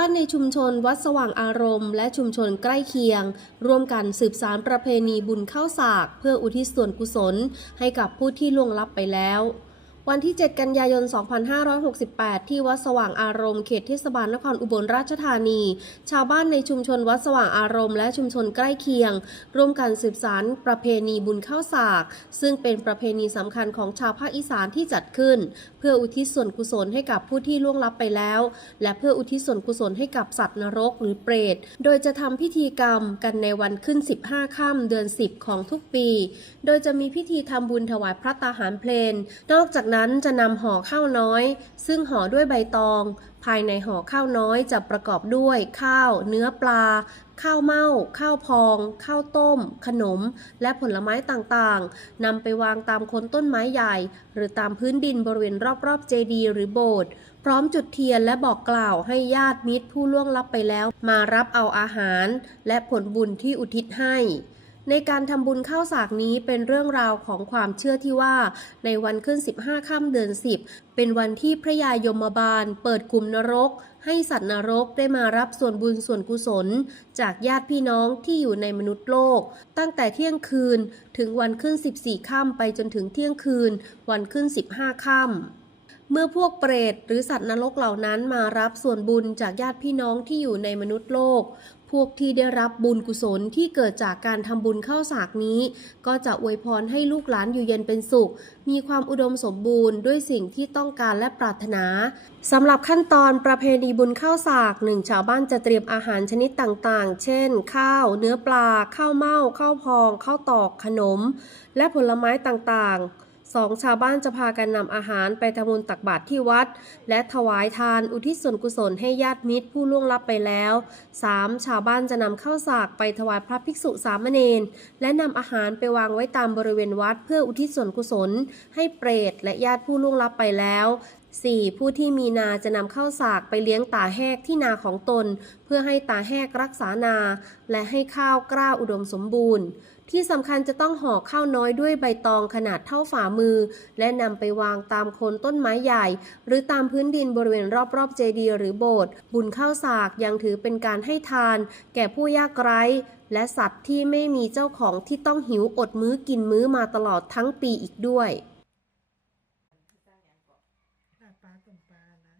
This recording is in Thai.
บ้านในชุมชนวัดสว่างอารมณ์ และชุมชนใกล้เคียง ร่วมกันสืบสารประเพณีบุญข้าวสาก เพื่ออุทิศส่วนกุศล ให้กับผู้ที่ล่วงลับไปแล้ว วันที่ 7 กันยายน 2568 ที่วัดสว่างอารมณ์เขตเทศบาลนครอุบลราชธานี ชาวบ้านในชุมชนวัดสว่างอารมณ์และชุมชนใกล้เคียง ร่วมกันสืบสารประเพณีบุญข้าวสาก ซึ่งเป็นประเพณีสำคัญของชาวภาคอีสานที่จัดขึ้น เพื่ออุทิศส่วนกุศลให้กับผู้ที่ล่วงลับไปแล้ว และเพื่ออุทิศส่วนกุศลให้กับสัตว์นรกหรือเปรต โดยจะทำพิธีกรรมกันในวันขึ้น 15 ค่ำเดือน 10 ของทุกปี โดยจะมีพิธีทำบุญถวายพระตาหารเพลน นอกจากนั้นั้นจะนำห่อข้าวน้อย ซึ่งห่อด้วยใบตอง ภายในห่อข้าวน้อยจะประกอบด้วย ข้าว เนื้อปลา ข้าวเม่า ข้าวพอง ข้าวต้ม ขนม และผลไม้ต่างๆนำไปวางตามโคนต้นไม้ใหญ่ หรือตามพื้นดินบริเวณรอบๆเจดีย์หรือโบสถ์พร้อมจุดเทียนและบอกกล่าวให้ญาติมิตรผู้ล่วงลับไปแล้ว มารับเอาอาหาร และผลบุญที่อุทิศให้ ในการทำบุญข้าวสากนี้เป็นเรื่องราวของความเชื่อที่ว่า ในวันขึ้น 15 ค่ำเดือน 10 เป็นวันที่พระยายมบาล เปิดกลุ่มนรก ให้สัตว์นรกได้มารับส่วนบุญส่วนกุศล จากญาติพี่น้องที่อยู่ในมนุษย์โลก ตั้งแต่เที่ยงคืนถึงวันขึ้น 14 ค่ำไปจนถึงเที่ยงคืน วันขึ้น 15 ค่ำ เมื่อพวกเปรตหรือสัตว์นรกเหล่านั้นมารับส่วนบุญจากญาติพี่น้องที่อยู่ในมนุษย์โลก พวกที่ได้รับบุญกุศลที่เกิดจากการทำบุญเข้าสากนี้ ก็จะอวยพรให้ลูกหลานอยู่เย็นเป็นสุข มีความอุดมสมบูรณ์ด้วยสิ่งที่ต้องการและปรารถนาสำหรับขั้นตอนประเพณีบุญข้าวสากหนึ่งชาวบ้านจะเตรียมอาหารชนิดต่างๆ เช่น ข้าว เนื้อปลา ข้าวเม่าข้าวพอง ข้าวตอกขนม และผลไม้ต่างๆ สองชาวบ้านจะพากันนำอาหารไปทำบุญตักบาตรที่วัด และถวายทานอุทิศส่วนกุศลให้ญาติมิตรผู้ล่วงลับไปแล้ว 3. ชาวบ้านจะนำข้าวสากไปถวายพระภิกษุสามเณรและนำอาหารไปวางไว้ตามบริเวณวัด เพื่ออุทิศส่วนกุศล ให้เปรตและญาติผู้ล่วงลับไปแล้ว 4. ผู้ที่มีนาจะนำข้าวสากไปเลี้ยงตาแหกที่นาของตน เพื่อให้ตาแหกรักษานา และให้ข้าวกล้าอุดมสมบูรณ์ ที่สำคัญจะต้องห่อข้าวน้อยด้วยใบตองขนาดเท่าฝ่ามือ และนำไปวางตามโคนต้นไม้ใหญ่ หรือตามพื้นดินบริเวณรอบๆเจดีย์หรือโบสถ์บุญข้าวสากยังถือเป็นการให้ทาน แก่ผู้ยากไร้ และสัตว์ที่ไม่มีเจ้าของที่ต้องหิวอดมื้อกินมื้อมาตลอดทั้งปีอีกด้วย หน้าปลาตรงปลานะ